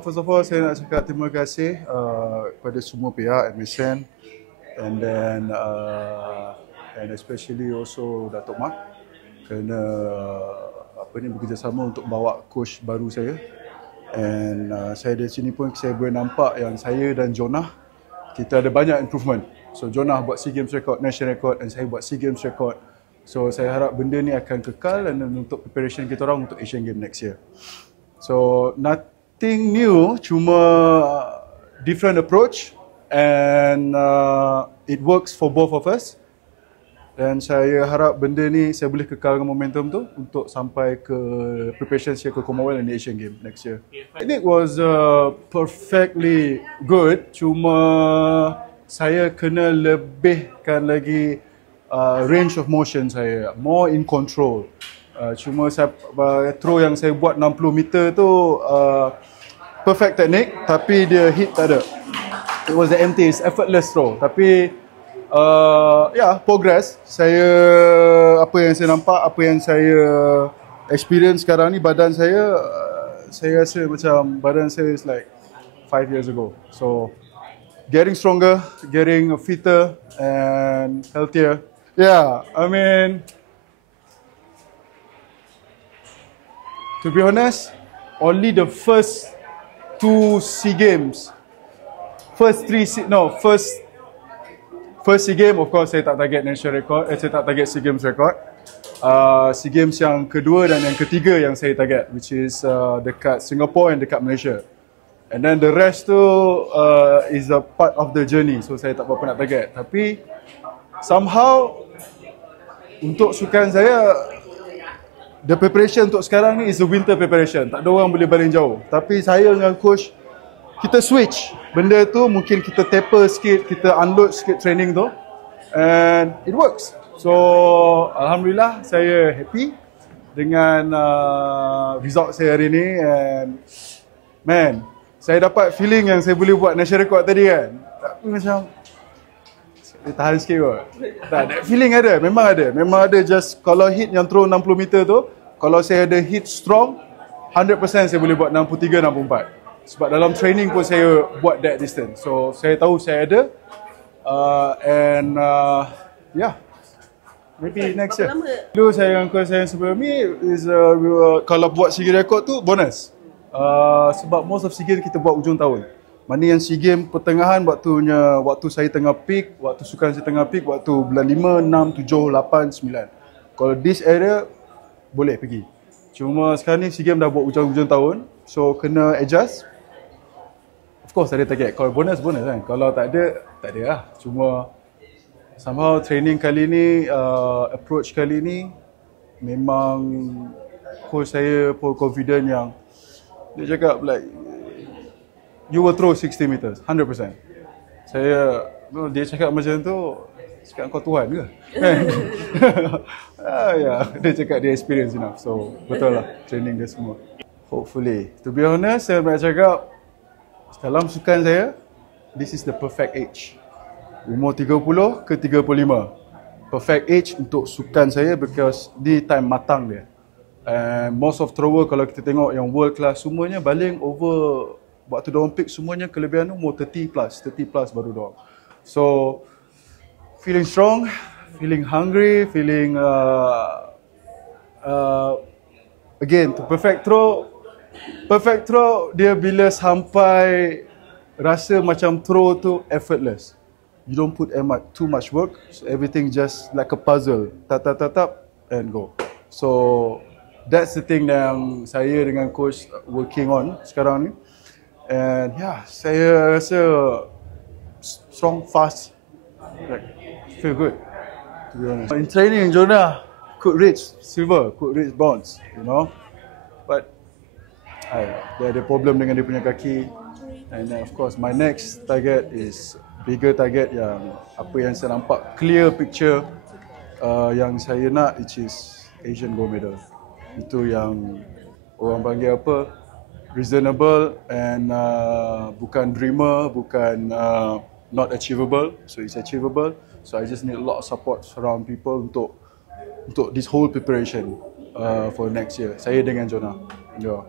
First of all, saya nak cakap terima kasih kepada semua pihak, MSN, and especially also Datuk Mak kerana bekerjasama untuk bawa coach baru saya. And saya di sini pun saya boleh nampak yang saya dan Jonah kita ada banyak improvement. So Jonah buat SEA Games record, national record, dan saya buat SEA Games record. So saya harap benda ni akan kekal dan untuk preparation kita orang untuk Asian Games next year. So nothing new, cuma different approach, and it works for both of us. Dan saya harap benda ni saya boleh kekalkan momentum tu untuk sampai ke preparation saya ke Commonwealth and Asian Games next year. It was perfectly good, cuma saya kena lebihkan lagi range of motion saya, more in control. Cuma saya, throw yang saya buat 60 meter tu perfect technique, tapi dia hit tak ada. It was the empty, it's effortless throw. Tapi progress. Saya, apa yang saya nampak, apa yang saya experience sekarang ni, badan saya, saya rasa macam badan saya is like 5 years ago. So, getting stronger, getting fitter and healthier. Yeah, I mean, to be honest, only the first 2 SEA Games, first SEA Games, of course, saya tak target national record, saya tak target SEA Games record. SEA Games yang kedua dan yang ketiga yang saya target, which is dekat Singapore and dekat Malaysia. And then the rest tu is a part of the journey, so saya tak berapa nak target. Tapi somehow untuk sukan saya, the preparation untuk sekarang ni is the winter preparation. Tak ada orang boleh baling jauh. Tapi saya dengan coach, kita switch. Benda tu mungkin kita taper sikit, kita unload sikit training tu. And it works. So, Alhamdulillah saya happy dengan result saya hari ni. And man, saya dapat feeling yang saya boleh buat national record tadi kan. Tapi macam, saya tahan sikit kot. Tak, that feeling ada, memang ada. Memang ada, just kalau hit yang throw 60 meter tu, kalau saya ada hit strong, 100% saya boleh buat 63, 64. Sebab dalam training pun saya buat that distance. So saya tahu saya ada. Yeah, maybe next year. Dulu saya dengan coach saya sebelum ni is kalau buat SEA Games record tu bonus. Sebab most of SEA Games kita buat ujung tahun. Mana yang SEA Games pertengahan waktu saya tengah peak, waktu sukan saya tengah peak, waktu bulan 5, 6, 7, 8, 9. Kalau this area boleh pergi. Cuma sekarang ni SEA Games dah buat ujung tahun, so kena adjust. Of course ada target. Kalau bonus kan. Kalau tak ada lah. Cuma somehow training kali ni, approach kali ni memang coach saya pun confident yang dia cakap like you will throw 60 meters, 100%. Dia cakap macam tu, cakap kau Tuhan ke? Dia cakap dia experience enough. So betul lah training dia semua. Hopefully. To be honest, saya nak cakap dalam sukan saya, this is the perfect age. Umur 30 ke 35. Perfect age untuk sukan saya because di time matang dia. And most of thrower kalau kita tengok yang world class semuanya baling over waktu diorang pick semuanya kelebihan umur 30 plus baru diorang. So feeling strong, feeling hungry, feeling again to perfect throw dia bila sampai rasa macam throw tu effortless. You don't put too much work, so everything just like a puzzle. Tap and go. So that's the thing yang saya dengan coach working on sekarang ni. And yeah, saya rasa strong, fast, like feel good to be honest. In training, Jonah could reach silver, could reach bronze, you know. But dia ada problem dengan dia punya kaki. And then of course my next target is bigger target yang apa yang saya nampak clear picture yang saya nak, which is Asian gold medal. Itu yang orang panggil apa, reasonable and bukan dreamer, bukan not achievable. So it's achievable. So I just need a lot of support around people untuk this whole preparation for next year. Saya dengan Jonah. Yeah.